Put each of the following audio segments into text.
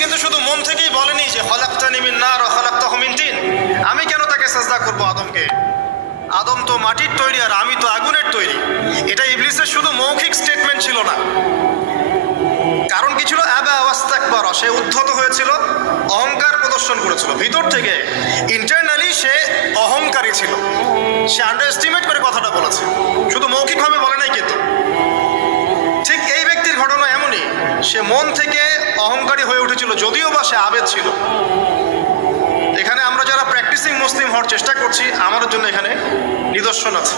কিন্তু শুধু মন থেকেই বলেনি যে খলাকতানি মিন নার ওয়া খলাকতাহু মিন তিন, আমি কেন তাকে সাজদা করব আদমকে, আদম তো মাটির তৈরি আর আমি তো আগুনের তৈরি। এটা ইবলিসের শুধু মৌখিক স্টেটমেন্ট ছিল না, কারণ কি ছিল? আবা ওয়াস্তাকবার, সে উদ্ধত হয়েছিল, অহংকার প্রদর্শন করেছিল ভিতর থেকে। ইন্টারনালি সে অহংকারী ছিল, সে আন্ডার এস্টিমেট করে কথাটা বলেছে, শুধু মৌখিকভাবে বলে নাই। কিন্তু ঠিক এই ব্যক্তির ঘটনা এমনই, সে মন থেকে অহংকারী হয়ে উঠেছিল, যদিও বা সে আবেদ ছিল। এখানে আমরা যারা প্র্যাকটিসিং মুসলিম হওয়ার চেষ্টা করছি, আমাদের জন্য এখানে নিদর্শন আছে।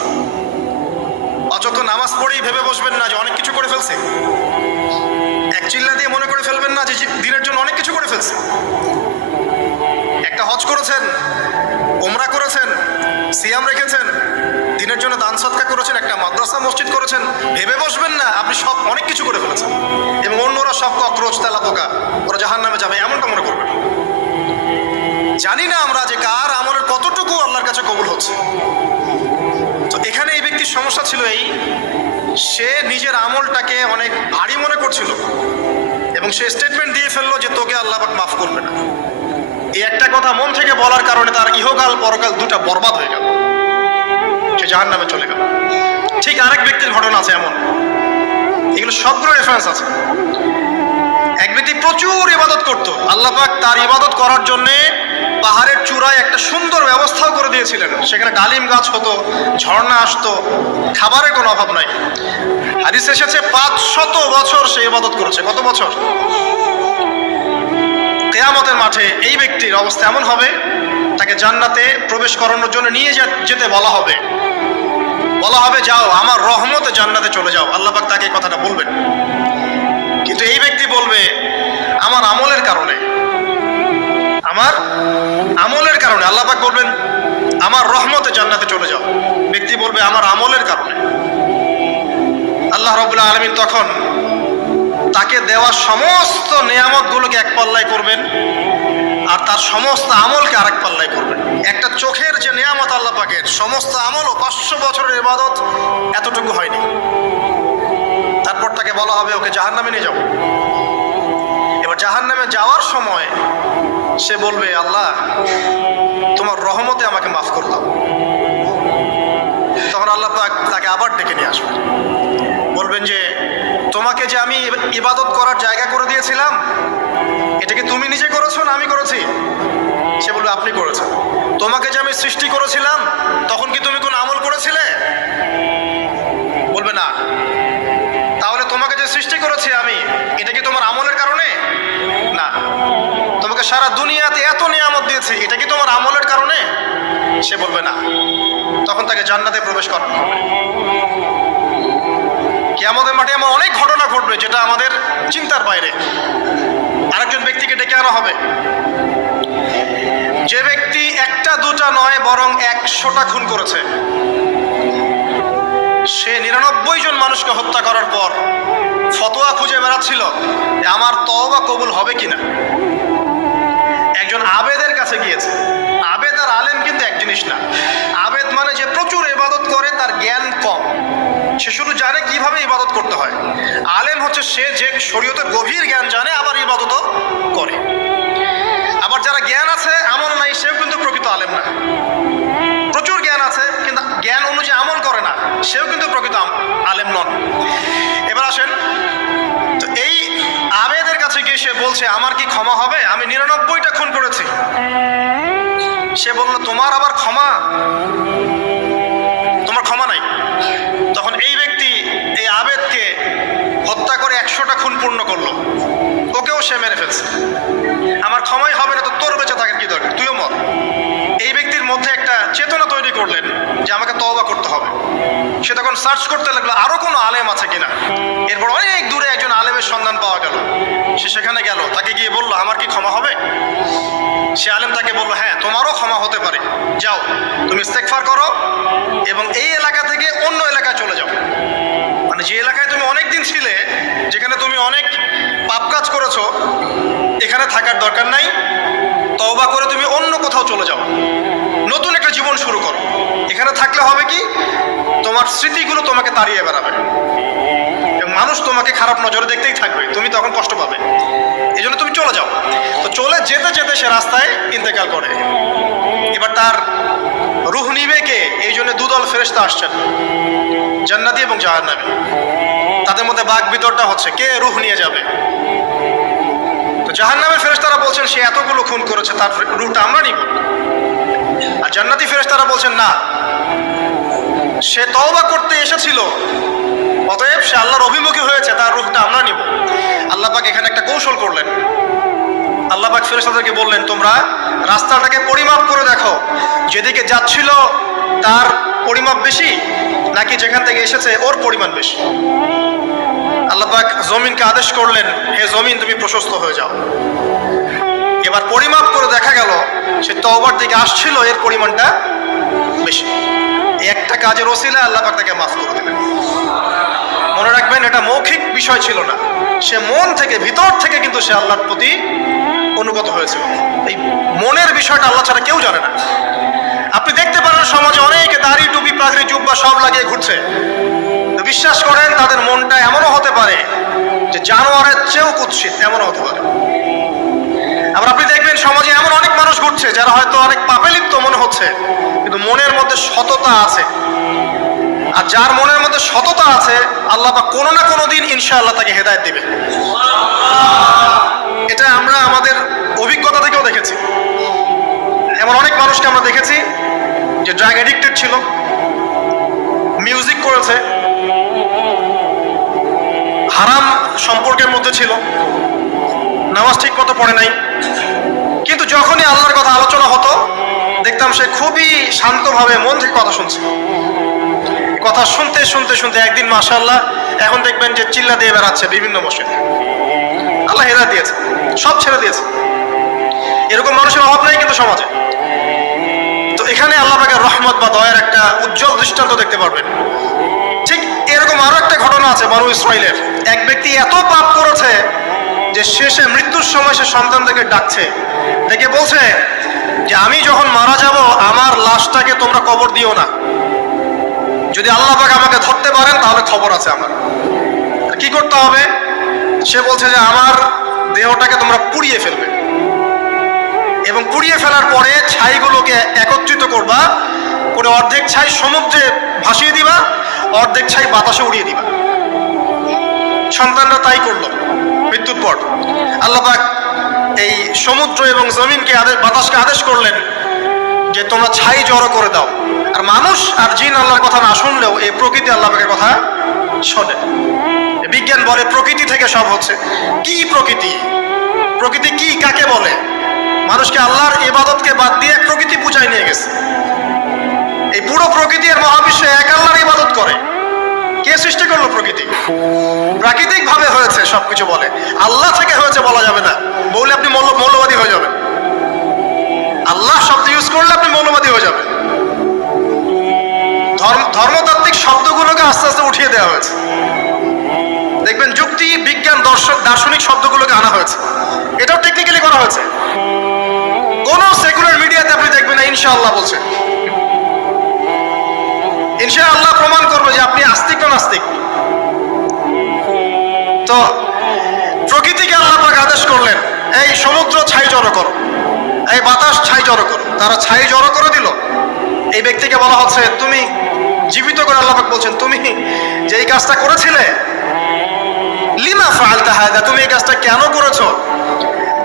অযথা নামাজ পড়েই ভেবে বসবেন না যে অনেক কিছু করে ফেলছে, এক চিল্লা দিয়ে মনে করে ফেলবেন না যে দিনের জন্য অনেক কিছু করে ফেলছে। একটা হজ করেছেন, উমরা করেছেন, সিয়াম রেখেছেন, দিনের জন্য দান সদকা করেছেন, একটা মাদ্রাসা মসজিদ করেছেন, ভেবে বসবেন না আপনি সব অনেক কিছু করে ফেলেছেন এবং অন্যরা সব ককরোচ তেলা পোকা, ওরা জাহান্নামে যাবে, এমনটা মনে করবেন। জানি না আমরা যে কার আমলের কতটুকু আল্লাহর কাছে কবুল হচ্ছে। তো এখানে এই ব্যক্তির সমস্যা ছিল এই, সে নিজের আমলটাকে অনেক ভারী মনে করছিল এবং সে স্টেটমেন্ট দিয়ে ফেললো যে তোকে আল্লাহ পাক মাফ করবে না। এই একটা কথা মন থেকে বলার কারণে তার ইহকাল পরকাল দুটা বরবাদ হয়ে গেল, সে জাহান্নামে চলে গেল। ঠিক আরেক ব্যক্তির ঘটনা আছে এমন, এগুলো সবগুলো রেফারেন্স আছে। এক ব্যক্তি প্রচুর ইবাদত করত, আল্লাহ পাক তার ইবাদত করার জন্যে পাহাড়ের চূড়ায় একটা সুন্দর ব্যবস্থাও করে দিয়েছিলেন, সেখানে ডালিম গাছ হতো, ঝর্ণা আসতো, খাবারের কোনো অভাব নাই। হাদিসে এসেছে 500 বছর সে ইবাদত করেছে। কত বছর? কিয়ামতের মাঠে এই ব্যক্তির অবস্থা এমন হবে, তাকে জান্নাতে প্রবেশ করানোর জন্য নিয়ে যেতে বলা হবে, যাও আমার রহমতে জান্নাতে চলে যাও। আল্লাহ পাক তাকে কথাটা বলবেন, কিন্তু এই ব্যক্তি বলবে আমার আমলের কারণে, আল্লাহ পাক বলবেন আমার রহমতে জান্নাতে চলে যাও। ব্যক্তি বলবে আমার আমলের কারণে। আল্লাহ রাব্বুল আলামিন তখন তাকে দেওয়া সমস্ত নেয়ামতগুলোকে এক পাল্লায় করবেন আর তার সমস্ত আমলকে আরেক পাল্লায় করবেন। একটা চোখের যে নেয়ামত আল্লাহ পাকের, সমস্ত আমলও 500 বছরের ইবাদত এতটুকু হয়নি। তারপর তাকে বলা হবে ওকে জাহান্নামে নিয়ে যাও। এবার জাহান্নামে যাওয়ার সময় সে বলবে আল্লাহ তোমার রহমতে আমাকে মাফ করে দাও। তখন আল্লাহ পাক তাকে আবার ডেকে নিয়ে আসবে, বলবেন যে তোমাকে যে আমি ইবাদত করার জায়গা করে দিয়েছিলাম, এটা কি তুমি নিজে করেছো না আমি করেছি? সে বলবে আপনি করেছেন। তোমাকে যে আমি সৃষ্টি করেছিলাম, তখন কি তুমি কোনো আমল করেছিলে? বলবে না। তাহলে তোমাকে যে সৃষ্টি করেছি আমি, এটা কি তোমার আমলের কারণে? না। তোমাকে সারা দুনিয়াতে এত নিয়ামত দিয়েছি, এটা কি তোমার আমলের কারণে? সে বলবে না। তখন তাকে জান্নাতে প্রবেশ করানো হবে। কিয়ামতের মাঠে এমন অনেক ঘটনা ঘটবে যেটা আমাদের চিন্তার বাইরে। আরেকজন ব্যক্তিকে ডেকে আনা হবে, যে ব্যক্তি একটা দুটা নয় বরং 100টা খুন করেছে। সে 99 জন মানুষকে হত্যা করার পর ফতোয়া খুঁজে বেড়াচ্ছিল যে আমার তওবা কবুল হবে কিনা। একজন আবেদের কাছে গিয়েছে। আবেদ আর আলেম কিন্তু এক জিনিস না। আবেদ মানে যে প্রচুর ইবাদত করে, তার জ্ঞান কম, সে শুধু জানে কিভাবে ইবাদত করতে হয়। আলেম হচ্ছে সে যে শরীয়তের গভীর জ্ঞান জানে, আবার ইবাদতও করে। আবার যারা জ্ঞান আছে আমল নাই, সেও কিন্তু প্রকৃত আলেম না। প্রচুর জ্ঞান আছে কিন্তু জ্ঞান অনুযায়ী আমল করে না, সেও কিন্তু প্রকৃত আলেম নন। এবার আসেন, তো এই আবেদের কাছে গিয়ে সে বলছে আমার কি ক্ষমা হবে? আমি 99টা খুন করেছি। সে বলল তোমার আবার ক্ষমা? তোমার ক্ষমা নাই। তখন এই ব্যক্তি এই আবেদকে হত্যা করে 100টা খুন পূর্ণ করলো, ওকেও সে মেরে ফেলছে। আমার ক্ষমাই হবে না তো তোর বেঁচে থাকার কি দরকার, তুইও মর। এই ব্যক্তির মধ্যে একটা চেতনা তৈরি করলেন যে আমাকে তওবা করতে হবে। সে তখন সার্চ করতে লাগলো আরো কোনো আলেম আছে কিনা। এরপর অনেক দূরে একজন আলেমের সন্ধান পাওয়া গেল। সে সেখানে গেল, তাকে গিয়ে বলল আমার কি ক্ষমা হবে? সে আলেম তাকে বলল হ্যাঁ তোমারও ক্ষমা হতে পারে, যাও তুমি ইস্তেগফার করো এবং এই এলাকা থেকে অন্য এলাকায় চলে যাও। মানে যে এলাকায় তুমি অনেক দিন ছিলে, যেখানে তুমি অনেক পাপ কাজ করেছো, এখানে থাকার দরকার নাই। তওবা করে তুমি অন্য কোথাও চলে যাও, নতুন একটা জীবন শুরু করো। এখানে থাকলে হবে কি, তোমার স্মৃতিগুলো তোমাকে তাড়িয়ে বেড়াবে এবং মানুষ তোমাকে খারাপ নজরে দেখতেই থাকবে, তুমি তখন কষ্ট পাবে। এই জন্য তুমি চলে যাও। যেতে যেতে সে রাস্তায় ইন্তেকাল করে। এবার তার রূহ নিবে কে? এই জন্য দুদল ফেরেশতা আসছেন, জান্নাতি এবং জাহান্নামী। তাদের মধ্যে বাক বিতরটা হচ্ছে কে রূহ নিয়ে যাবে। তো জাহান্নামের ফেরেশতারা বলছেন সে এতগুলো খুন করেছে, তার রূহটা আমরা নিব। আর জান্নাতি ফেরেশতারা বলছেন না, সে তওবা করতে এসেছিল, অতএব সে আল্লাহর অভিমুখী হয়েছে, তার রূহটা আমরা নিব। আল্লাহ পাক এখানে একটা কৌশল করলেন। আল্লাহ পাক ফেরেশতাদেরকে বললেন, তোমরা রাস্তাটাকে পরিমাপ করে দেখো, যেদিকে যাচ্ছিল তার পরিমাপ বেশি নাকি যেখান থেকে এসেছে ওর পরিমাণ বেশি। আল্লাহ পাক জমিনকে আদেশ করলেন, হে জমিন তুমি প্রশস্ত হয়ে যাও। এবার পরিমাপ করে দেখা গেল সে তওবার দিকে আসছিল, এর পরিমাণটা বেশি। একটা কাজের ওসিলা আল্লাহ পাক তাকে মাফ করে দিলেন। মনে রাখবেন, এটা মৌখিক বিষয় ছিল না, সে মন থেকে ভিতর থেকে কিন্তু সে আল্লাহর প্রতি অনুগত হয়েছিল। এই মনের বিষয়টা আল্লাহ ছাড়া কেউ জানে না। আপনি দেখতে পারেন সমাজে অনেকে দাড়ি টুপি পাগড়ি জুব্বা সব লাগিয়ে ঘুরছে, বিশ্বাস করেন তাদের মনটা এমনও হতে পারে যে জানোয়ারের চেয়েও কুৎসিত, এমনও হতে পারে। আবার আপনি দেখবেন সমাজে এমন অনেক মানুষ ঘুরছে যারা হয়তো অনেক পাপে লিপ্ত মনে হচ্ছে, কিন্তু মনের মধ্যে সততা আছে। আর যার মনের মধ্যে সততা আছে, আল্লাহ পাক কোনো না কোনো দিন ইনশাআল্লাহ তাকে হেদায়েত দিবে। এটা আমরা আমাদের অভিজ্ঞতা থেকেও দেখেছি। এমন অনেক মানুষকে আমরা দেখেছি যে ড্রাগ অ্যাডিক্টেড ছিল, মিউজিক করেছে, হারাম সম্পর্কের মধ্যে ছিল, নামাজ ঠিক মতো পড়ে নাই, কিন্তু যখনই আল্লাহর কথা আলোচনা হতো দেখতাম সে খুবই শান্তভাবে মন থেকে কথা শুনছে। কথা শুনতে শুনতে শুনতে একদিন মাশাআল্লাহ এখন দেখবেন যে চিল্লা দিয়ে বেড়াচ্ছে বিভিন্ন মসজিদে। আল্লাহ হেদায়েত দিয়েছে, সব ছেড়ে দিয়েছে। এরকম মানুষের অভাব নাই কিন্তু সমাজে। তো এখানে আল্লাহ পাকের রহমত বা দয়ার একটা উজ্জ্বল দৃষ্টান্ত দেখতে পারবেন। ঠিক এরকম আরো একটা ঘটনা আছে বনু ইসরাইলের। এক ব্যক্তি এত পাপ করেছে যে শেষে মৃত্যুর সময় সে সন্তানদেরকে ডাকছে, ডেকে বলছে যে আমি যখন মারা যাব আমার লাশটাকে তোমরা কবর দিও না, যদি আল্লাহ পাক আমাকে ধরতে পারেন তাহলে খবর আছে আমার। কি করতে হবে? সে বলছে যে আমার দেহটাকে তোমরা পুড়িয়ে ফেলবে এবং পুড়িয়ে ফেলার পরে ছাইগুলোকে একত্রিত করবা, করে অর্ধেক ছাই সমুদ্রে ভাসিয়ে দিবা, অর্ধেক ছাই বাতাসে উড়িয়ে দিবা। সন্তানরা তাই করলো। মৃত্যুর পর আল্লাহ পাক এই সমুদ্র এবং জমিনকে বাতাসকে আদেশ করলেন যে তোমরা ছাই জড়ো করে দাও। আর মানুষ আর জিন আল্লাহর কথা না শুনলেও এই প্রকৃতি আল্লাহ পাকের কথা শোনে। বিজ্ঞান বলে প্রকৃতি থেকে সব হচ্ছে। কি প্রকৃতি? প্রকৃতি কি, কাকে বলে? মানুষকে আল্লাহর ইবাদতকে বাদ দিয়ে প্রকৃতি পূজায় নিয়ে গেছে। এই পুরো প্রকৃতি আর মহাবিশ্বে এক আল্লাহর ইবাদত করে। কে সৃষ্টি করলো প্রকৃতি? প্রাকৃতিক ভাবে হয়েছে সবকিছু বলে, আল্লাহ থেকে হয়েছে বলা যাবে না। বললে আপনি মৌলবাদী হয়ে যাবেন। আল্লাহ শব্দ ইউজ করলে আপনি মৌলবাদী হয়ে যাবেন। ধর্মতাত্ত্বিক শব্দগুলোকে আস্তে আস্তে উঠিয়ে দেওয়া হয়েছে। দেখবেন যুক্তি, বিজ্ঞান, দার্শনিক শব্দগুলোকে আনা হয়েছে। এটাও টেকনিক্যালি করা হয়েছে। কোন সেকুলার মিডিয়াতে আপনি দেখবেন না ইনশাআল্লাহ বলছে। ইনশাআল্লাহ প্রমাণ করবে যে আপনি আস্তিক না নাস্তিক। তো প্রকৃতিকে আল্লাহ পাক আদেশ করলেন, এই সমুদ্র ছাই জড়ো করো, এই বাতাস ছাই জড়ো করো। তারা ছাই জড়ো করে দিল। এই ব্যক্তিকে বলা হচ্ছে তুমি জীবিত করে আল্লাহ পাক বলছেন তুমি যে এই কাজটা করেছিলে, লিমা ফাআলতা হাযা, তুমি এই কাজটা কেন করেছো?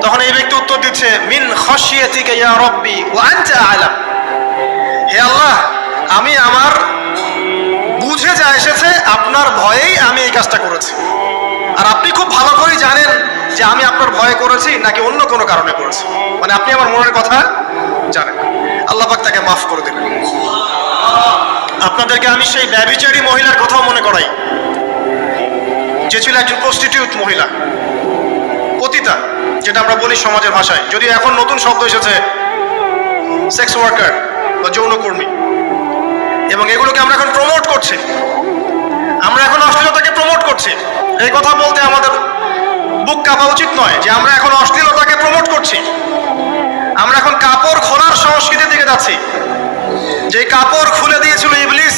তখন এই ব্যক্তি উত্তর দিচ্ছে, মিন খাশিয়াতিকা ইয়া রাব্বি ওয়া আনতা আ'লাম। হে আল্লাহ, আমি আমার বুঝে যা এসেছে আপনার ভয়েই আমি এই কাজটা করেছি, আর আপনি খুব ভালো করেই জানেন যে আমি আপনার ভয়ে করেছি নাকি অন্য কোনো কারণে করেছি। মানে আপনি আমার মনের কথা জানেন। আল্লাহ পাক তাকে মাফ করে দিলেন। আপনাদেরকে আমি সেই ব্যভিচারী মহিলার কথাও মনে করাই, যে ছিল একজন প্রস্টিটিউট মহিলা, পতিতা, যেটা আমরা বলি সমাজের ভাষায়। যদি এখন নতুন শব্দ এসেছে সেক্স ওয়ার্কার বা যৌনকর্মী, এবং এগুলোকে আমরা এখন প্রমোট করছি। আমরা এখন অশ্লীলতাকে প্রমোট করছি। এই কথা বলতে আমাদের বুক কাঁপা উচিত নয় যে আমরা এখন অশ্লীলতাকে প্রমোট করছি। আমরা এখন কাপড় খোলার সংস্কৃতির দিকে যাচ্ছি। যে কাপড় খুলে দিয়েছিল ইবলিস,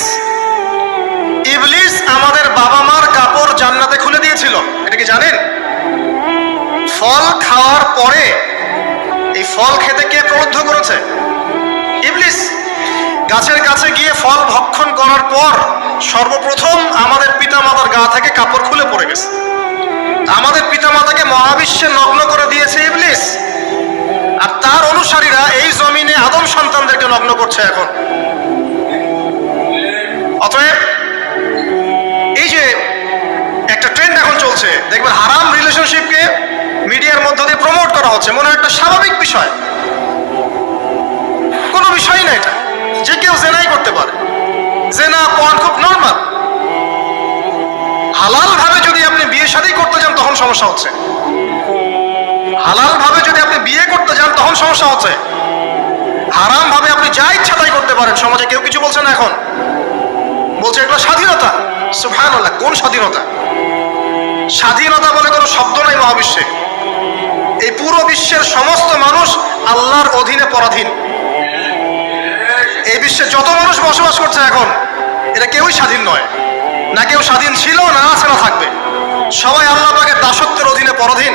ইবলিস আমাদের বাবা মার কাপড় জান্নাতে খুলে দিয়েছিল। এটা কি জানেন? ফল খাওয়ার পরে এই ফল খেতে কে প্রলুব্ধ করেছে? ইবলিস। গাছের কাছে গিয়ে ফল ভক্ষণ করার পর সর্বপ্রথম আমাদের পিতামাতার গা থেকে কাপড় খুলে পড়ে গেছে। আমাদের পিতামাতাকে মহাবিশ্বে নগ্ন করে দিয়েছে ইবলিস, আর তার অনুসারীরা এই জমিনে আদম সন্তানদেরকে নগ্ন করছে এখন। অতএব এই যে একটা ট্রেন্ড এখন চলছে, দেখবেন হারাম রিলেশনশিপকে মিডিয়ার মধ্য দিয়ে প্রমোট করা হচ্ছে, মনে হয় একটা স্বাভাবিক বিষয়, কোনো বিষয় না এটা, যে কেউ জেনাই করতে পারে, জেনা পর্ন খুব নর্মাল। হালাল ভাবে যদি আপনি বিয়ে শাদী করতে যান তখন সমস্যা হচ্ছে, হালাল ভাবে যদি আপনি বিয়ে করতে যান তখন সমস্যা হচ্ছে। হারাম ভাবে আপনি যা ইচ্ছা তাই করতে পারেন, সমাজে কেউ কিছু বলছে না, এখন বলছে এগুলো স্বাধীনতা। সুবহানাল্লাহ, কোন স্বাধীনতা? স্বাধীনতা বলে কোনো শব্দ নাই মহাবিশ্বে। এই পুরো বিশ্বের সমস্ত মানুষ আল্লাহর অধীনে পরাধীন। এই বিশ্বে যত মানুষ বসবাস করছে এখন, এরা কেউই স্বাধীন নয়, না কেউ স্বাধীন ছিল, না আছে, না থাকবে। সবাই আল্লাহ পাকের দাসত্বের অধীনে পরাধীন।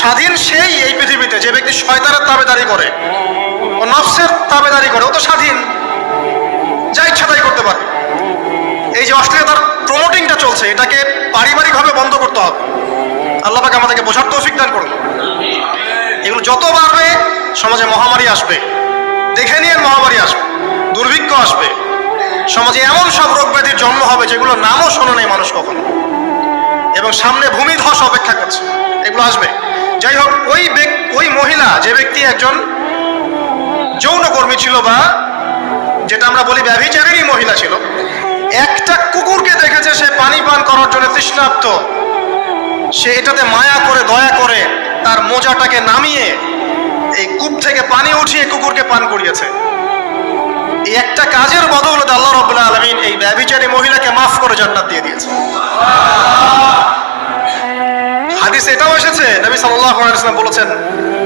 স্বাধীন সেই এই পৃথিবীতে যে ব্যক্তি শয়তানের তাবেদারি করে, ও নফসের তাবেদারি করে, ও তো স্বাধীন, যা ইচ্ছা তাই করতে পারে। এই যে অশ্লীলতার প্রমোটিংটা চলছে, এটাকে পারিবারিকভাবে বন্ধ করতে হবে। আল্লাহ পাক আমাদেরকে বোঝার তৌফিক দান করুন। এগুলো যত বাড়বে সমাজে মহামারী আসবে, দেখে নিয়ে মহামারী আসবে, দুর্ভিক্ষ আসবে, সমাজে এমন সব রোগ ব্যাধির জন্ম হবে যেগুলো নামও শোনে নেই মানুষ কখনো, এবং সামনে ভূমিধস অপেক্ষা করছে, এগুলো আসবে। যাই হোক, ওই মহিলা, যে ব্যক্তি একজন যৌনকর্মী ছিল, বা যেটা আমরা বলি ব্যভিচারিণী মহিলা ছিল, একটা কুকুরকে দেখেছে সে পানি পান করার জন্য তৃষ্ণার্ত, সে এটাতে মায়া করে, দয়া করে তার মোজাটাকে নামিয়ে এই কূপ থেকে পানি উঠিয়ে কুকুরকে পান করিয়েছে। এই একটা কাজের বদৌলতে আল্লাহ রাব্বুল আলামিন এই ব্যভিচারী মহিলাকে মাফ করে জান্নাত দিয়ে দিয়েছে। হাদিসে এটাও এসেছে, নবী সাল্লাল্লাহু আলাইহি ওয়াসাল্লাম বলেছেন,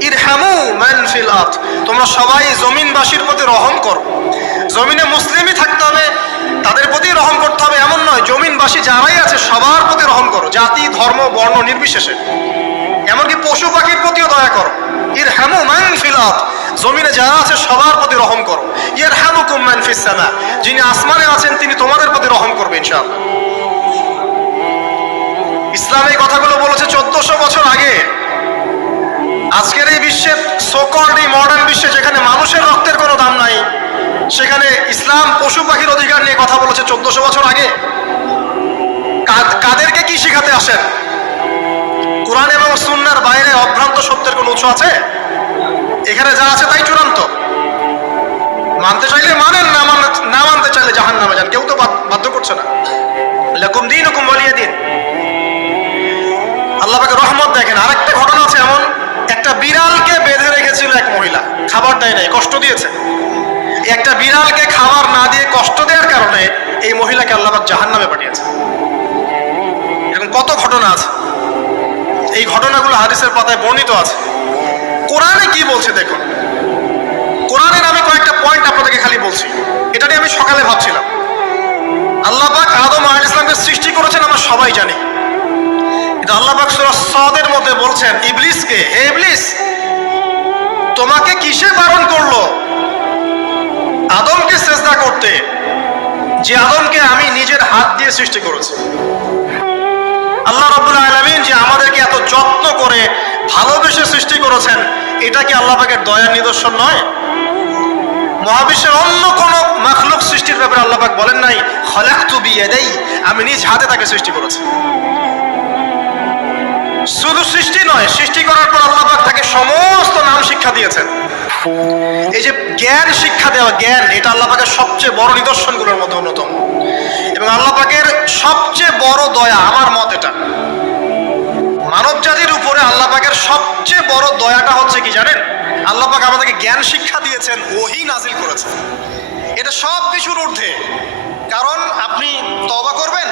ইরহামু মান ফিল আরদ, তোমরা সবাই জমিনবাসীর প্রতি রহম করো। জমিনে মুসলিমই থাকতে হবে, তাদের প্রতি রহম করতে হবে এমন নয়, জমিনবাসী যারাই আছে সবার প্রতি রহম করো, জাতি ধর্ম বর্ণ নির্বিশেষে। এমনকি পশু পাখির প্রতিও দয়া করো। ইরহামু মান ফিল আরদ, জমিনে যারা আছে সবার প্রতি রহম করো। ইয়ারহামুকুম মান ফিস সামা, যিনি আসমানে আছেন তিনি তোমাদের প্রতি রহম করবেন ইনশাআল্লাহ। ইসলাম এই কথাগুলো বলেছে 1400 বছর আগে। আজকের এই বিশ্বের সোকল্ড এই মডার্ন বিশ্বে, যেখানে মানুষের রক্তের কোনো দাম নাই, সেখানে ইসলাম পশু পাখির অধিকার নিয়ে কথা বলেছে 1400 বছর আগে। কাদেরকে কি শিখাতে আসেন? কোরআন এবং সুন্নাহর বাইরে অভ্রান্ত সত্যের কোনো উৎস আছে? এখানে যা আছে তাই চূড়ান্ত। মানতে চাইলে মানেন, না মানতে চাইলে জাহান্নামে যান, কেউ তো বাধ্য করছে না। লাকুম দীনুকুম ওয়ালিয়া দিন। আল্লাহ পাকের রহমত দেখেন। আরেকটা ঘটনা আছে এমন, একটা বিড়ালকে বেঁধে রেখেছিল এক মহিলা, খাবার দেয় নাই, কষ্ট দিয়েছে। একটা বিড়ালকে খাবার না দিয়ে কষ্ট দেওয়ার কারণে এই মহিলাকে আল্লাহ পাক জাহান্নামে পাঠিয়েছে। এরকম কত ঘটনা আছে, এই ঘটনাগুলো হাদিসের পাতায় বর্ণিত আছে। কোরআনে কি বলছে দেখুন। কোরআনের আমি কয়েকটা পয়েন্ট আপনাদেরকে খালি বলছি, এটা নিয়ে আমি সকালে ভাবছিলাম। আল্লাহ পাক আদম আলাইহিস সালামকে সৃষ্টি করেছেন আমরা সবাই জানি, কিন্তু আল্লাহ পাক সূরা সাদের মধ্যে বলছেন ইবলিসকে, হে ইবলিস, তোমাকে কিসে বারণ করলো আদমকে সিজদা করতে, যে আদমকে আমি নিজের হাত দিয়ে সৃষ্টি করেছি। আল্লাহ রাব্বুল আলামিন যে আমাদেরকে এত যত্ন করে ভালোবেসে সৃষ্টি করেছেন, এটা কি আল্লাহ পাকের দয়ার নিদর্শন নয়? মহাবিশ্বের অন্য কোন মাখলুক সৃষ্টির ব্যাপারে আল্লাহ পাক বলেন নাই খলাকতু বিয়াদাই, আমি নিজ হাতে তাকে সৃষ্টি করেছি। শুধু সৃষ্টি নয়, সৃষ্টি করার পর আল্লাহ পাক তাকে সমস্ত নাম শিক্ষা দিয়েছেন। এই যে জ্ঞান শিক্ষা দেওয়া, জ্ঞান, এটা আল্লাহ পাকের সবচেয়ে বড় নিদর্শনগুলোর মধ্যে অন্যতম। এবং আল্লাহ পাকের সবচেয়ে বড় দয়া, আমার মত এটা, মানব জাতির উপরে আল্লাহ পাকের সবচেয়ে বড় দয়াটা হচ্ছে কি জানেন? আল্লাহ পাক আমাদেরকে জ্ঞান শিক্ষা দিয়েছেন, ওহী নাজিল করেছেন। এটা সব কিছুর ঊর্ধ্বে। কারণ আপনি তওবা করবেন,